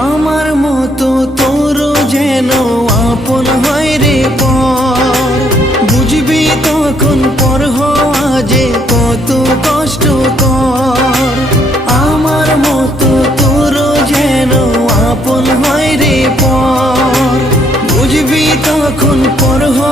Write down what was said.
আমার মতো তোর যেন আপন হয় রে পর, বুঝবি তখন পর হওয়া যে কত কষ্টকর। আমার মতো তোর যেন আপন হয় রে পর, বুঝবি তখন পর হওয়া